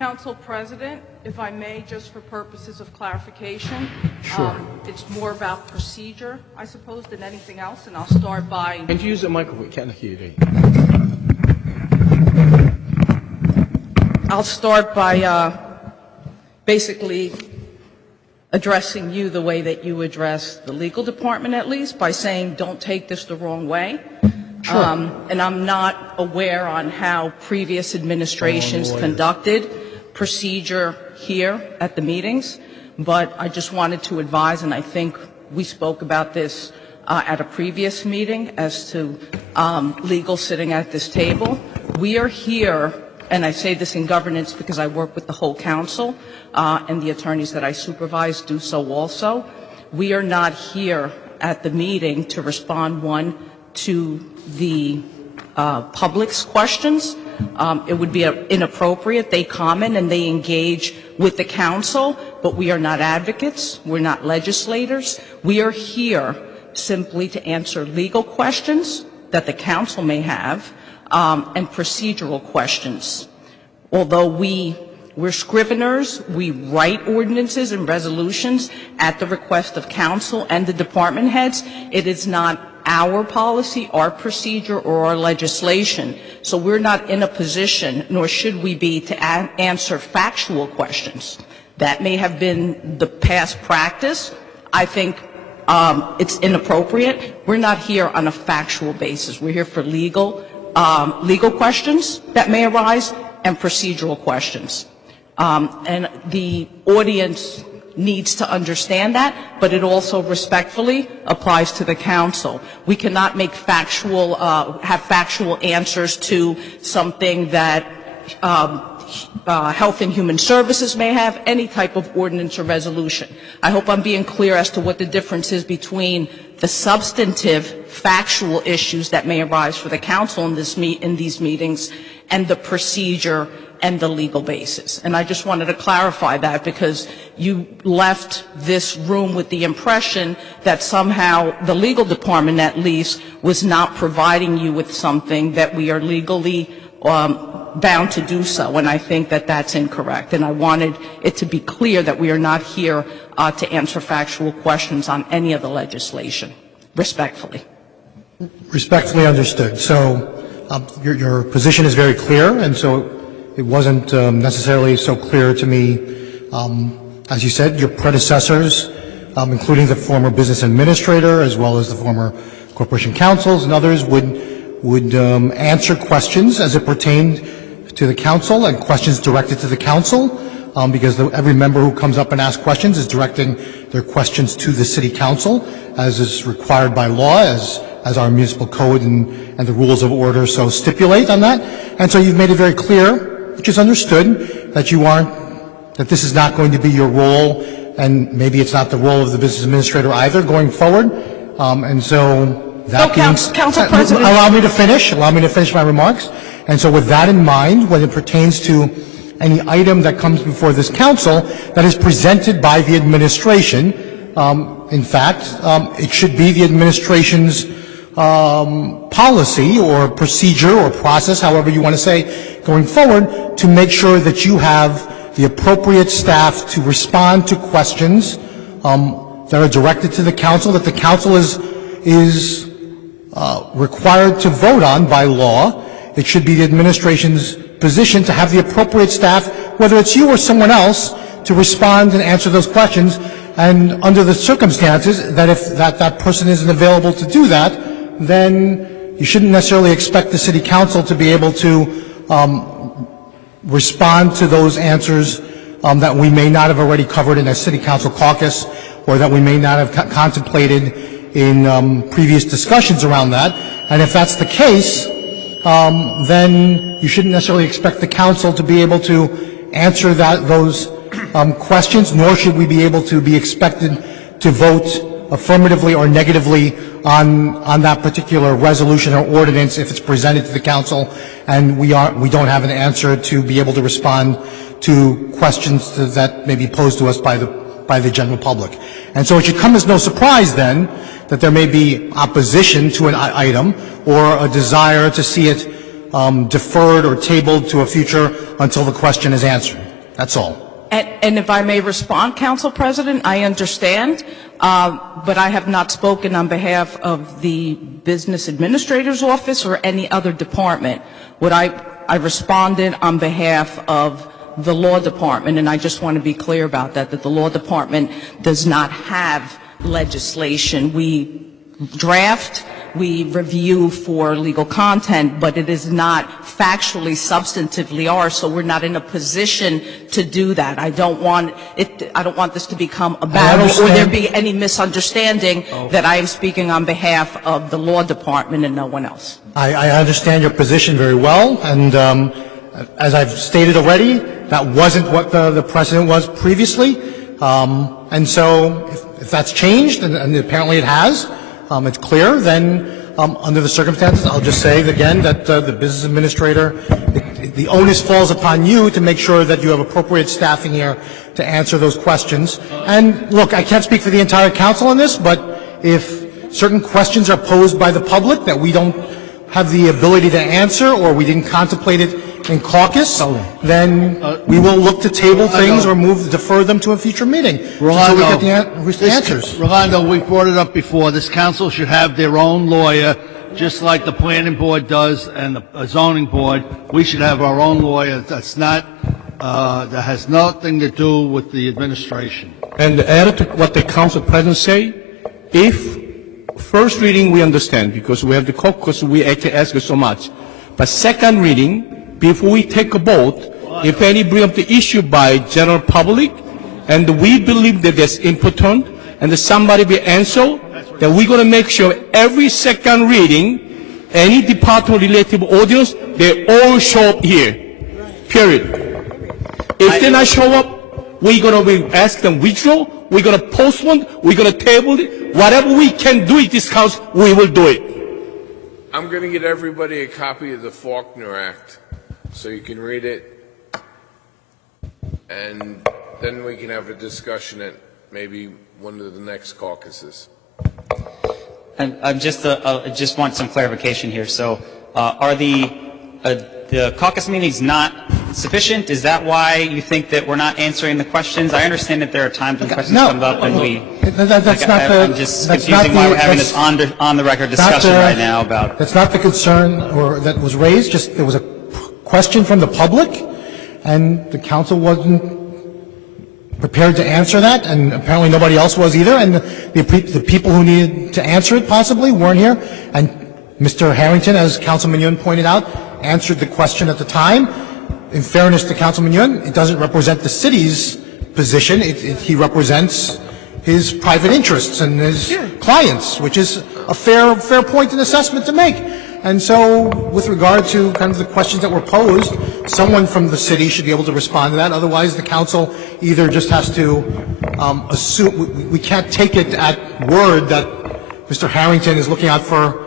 Council President, if I may, just for purposes of clarification. Sure. It's more about procedure, I suppose, than anything else, and I'll start by... And use the microphone. Can't hear you. I'll start by basically addressing you the way that you address the legal department, at least, by saying don't take this the wrong way. Sure. And I'm not aware on how previous administrations conducted procedure here at the meetings, but I just wanted to advise, and I think we spoke about this at a previous meeting as to legal sitting at this table. We are here, and I say this in governance because I work with the whole council, and the attorneys that I supervise do so also. We are not here at the meeting to respond, one, to the public's questions. It would be inappropriate. They comment and they engage with the council, but we are not advocates. We're not legislators. We are here simply to answer legal questions that the council may have and procedural questions. Although we're scriveners, we write ordinances and resolutions at the request of council and the department heads. It is not our policy, our procedure, or our legislation. So we're not in a position, nor should we be, to answer factual questions. That may have been the past practice. I think it's inappropriate. We're not here on a factual basis. We're here for legal questions that may arise and procedural questions. And the audience needs to understand that, but it also respectfully applies to the council. We cannot make have factual answers to something that Health and Human Services may have, any type of ordinance or resolution. I hope I'm being clear as to what the difference is between the substantive factual issues that may arise for the council in these meetings and the procedure and the legal basis. And I just wanted to clarify that because you left this room with the impression that somehow the legal department, at least, was not providing you with something that we are legally bound to do so, and I think that that's incorrect. And I wanted it to be clear that we are not here to answer factual questions on any of the legislation, respectfully. Respectfully understood. So your position is very clear, and so it wasn't necessarily so clear to me. As you said, your predecessors, including the former business administrator as well as the former corporation counsels and others, would answer questions as it pertained to the council and questions directed to the council, because every member who comes up and asks questions is directing their questions to the city council, as is required by law, as our municipal code and the rules of order so stipulate on that. And so you've made it very clear, which is understood, that this is not going to be your role, and maybe it's not the role of the business administrator either going forward. And so that Council President, allow me to finish my remarks. And so with that in mind, when it pertains to any item that comes before this council that is presented by the administration, in fact, it should be the administration's policy or procedure or process, however you want to say, going forward, to make sure that you have the appropriate staff to respond to questions that are directed to the council, that the council is required to vote on by law. It should be the administration's position to have the appropriate staff, whether it's you or someone else, to respond and answer those questions. And under the circumstances that if that person isn't available to do that, then you shouldn't necessarily expect the city council to be able to respond to those answers that we may not have already covered in a city council caucus, or that we may not have contemplated in previous discussions around that. And if that's the case, then you shouldn't necessarily expect the council to be able to answer those questions, nor should we be able to be expected to vote affirmatively or negatively on that particular resolution or ordinance if it's presented to the council and we don't have an answer to be able to respond to questions that may be posed to us by the general public. And so it should come as no surprise then that there may be opposition to an item or a desire to see it deferred or tabled to a future until the question is answered. That's all. And if I may respond, Council President, I understand, but I have not spoken on behalf of the Business Administrator's Office or any other department. I responded on behalf of the Law Department, and I just want to be clear about that the Law Department does not have legislation. We draft, we review for legal content, but it is not factually, substantively ours, so we're not in a position to do that. I don't want this to become a battle or there be any misunderstanding that I am speaking on behalf of the Law Department and no one else. I understand your position very well, and as I've stated already, that wasn't what the precedent was previously. And so if that's changed, and apparently it has, it's clear, then under the circumstances, I'll just say again that the business administrator, the onus falls upon you to make sure that you have appropriate staffing here to answer those questions. And look, I can't speak for the entire council on this, but if certain questions are posed by the public that we don't have the ability to answer or we didn't contemplate it in caucus, then we will look to table things or defer them to a future meeting until we get the answers. Rolando, we brought it up before. This council should have their own lawyer, just like the planning board does and the zoning board. We should have our own lawyer. That's not, that has nothing to do with the administration. And add to what the council president say, if first reading we understand because we have the caucus, we actually ask so much. But second reading, before we take a vote, if any bring up the issue by general public, and we believe that that's important, and somebody will answer, then we're going to make sure every second reading, any department related audience, they all show up here. Period. If they not show up, we're going to ask them withdraw, we're going to postpone, we're going to table it. Whatever we can do in this house, we will do it. I'm going to get everybody a copy of the Faulkner Act so you can read it, and then we can have a discussion at maybe one of the next caucuses. I just want some clarification here. So, are the caucus meetings not sufficient? Is that why you think that we're not answering the questions? I understand that there are times when questions come up and I'm just confusing why we're having this on the record discussion right now about. That's not the concern or that was raised. Just there was a question from the public, and the council wasn't prepared to answer that, and apparently nobody else was either. And the people who needed to answer it possibly weren't here. And Mr. Harrington, as Councilman Yun pointed out, answered the question at the time. In fairness to Councilman Yun, it doesn't represent the city's position. He represents his private interests and his clients, which is a fair point and assessment to make. And so, with regard to kind of the questions that were posed, someone from the city should be able to respond to that. Otherwise, the council either just has to assume, we can't take it at word that Mr. Harrington is looking out for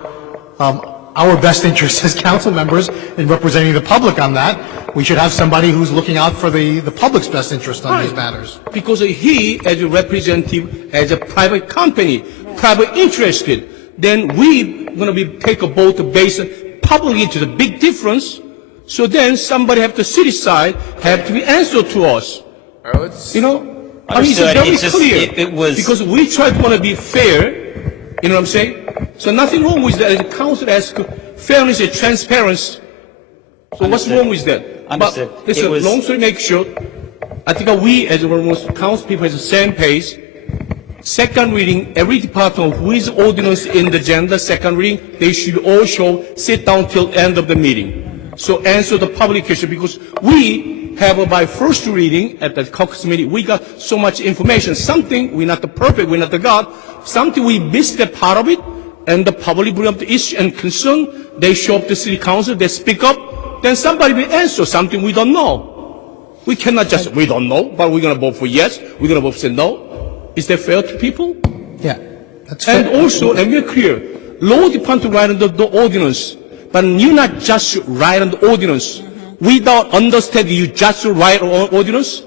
our best interests as council members in representing the public on that. We should have somebody who's looking out for the public's best interest on these matters. Because he, as a representative, as a private company, private interested, then we going to take a vote based on public interest, a big difference. So then somebody have the city side have to be answered to us. You know, I mean, it's very clear. It was because we try to want to be fair. You know what I'm saying? So nothing wrong with that. The council asks fairness and transparency. So what's wrong with that? Understood. But listen, long story make short, I think we as almost council people has the same pace. Second reading, every department who is ordinance in the agenda, second reading, they should all sit down till end of the meeting. So answer the public question, because we have by first reading at the caucus meeting, we got so much information. Something, we're not the perfect, we're not the God. Something we missed that part of it, and the public bring up the issue and concern. They show up to city council, they speak up, then somebody will answer something we don't know. We cannot just, we don't know, but we're going to vote for yes, we're going to vote for no. Is that fair to people? Yeah, that's fair. And also, and we're clear, law department write on the ordinance, but you not just write on the ordinance without understanding you just write on ordinance.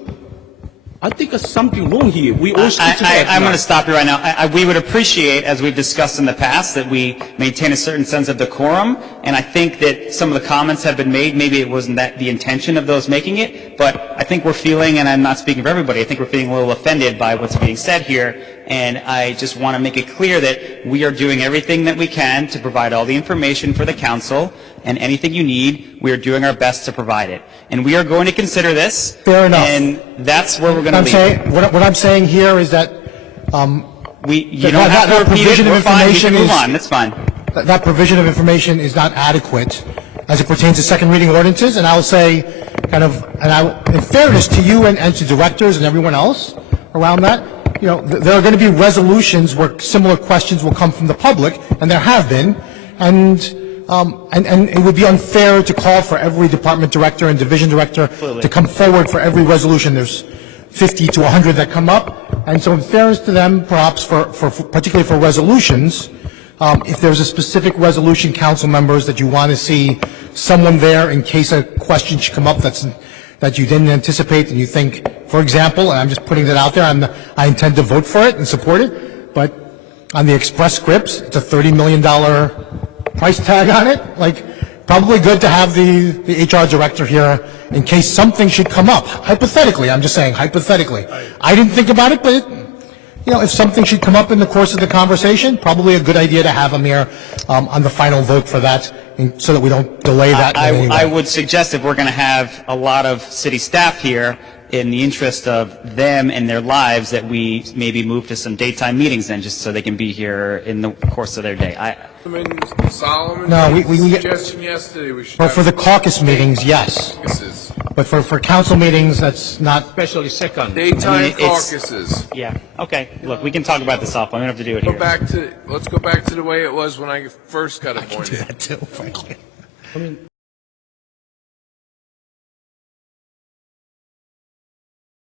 I think there's something wrong here. We all speak together. I'm going to stop you right now. We would appreciate, as we've discussed in the past, that we maintain a certain sense of decorum, and I think that some of the comments have been made. Maybe it wasn't that the intention of those making it, but I think we're feeling, and I'm not speaking for everybody, I think we're feeling a little offended by what's being said here, and I just want to make it clear that we are doing everything that we can to provide all the information for the council, and anything you need, we are doing our best to provide it. And we are going to consider this. Fair enough. And that's where we're going to leave. What I'm saying here is that You don't have to repeat it. We're fine. We can move on. That's fine. that provision of information is not adequate as it pertains to second reading ordinances, and I will say, in fairness to you and to directors and everyone else around that, there are going to be resolutions where similar questions will come from the public, and there have been, and it would be unfair to call for every department director and division director to come forward for every resolution. There's 50 to 100 that come up, and so in fairness to them, perhaps particularly for resolutions, if there's a specific resolution, council members, that you want to see someone there in case a question should come up that you didn't anticipate, and you think, for example, and I'm just putting that out there, I intend to vote for it and support it, but on the Express Scripts, it's a $30 million price tag on it. Probably good to have the HR director here in case something should come up. Hypothetically, I'm just saying, hypothetically. I didn't think about it, but, if something should come up in the course of the conversation, probably a good idea to have him here on the final vote for that, so that we don't delay that in any way. I would suggest, if we're going to have a lot of city staff here, in the interest of them and their lives, that we maybe move to some daytime meetings then, just so they can be here in the course of their day. Solomon No, made we a get- suggestion yesterday. We should For the caucus meetings, yes. caucuses. But for council meetings, that's not. Especially second. Daytime it's- caucuses. Yeah, okay. Look, we can talk about this offline. We don't have to do it Go here. back to, let's go back to the way it was when I first got appointed. That too, frankly.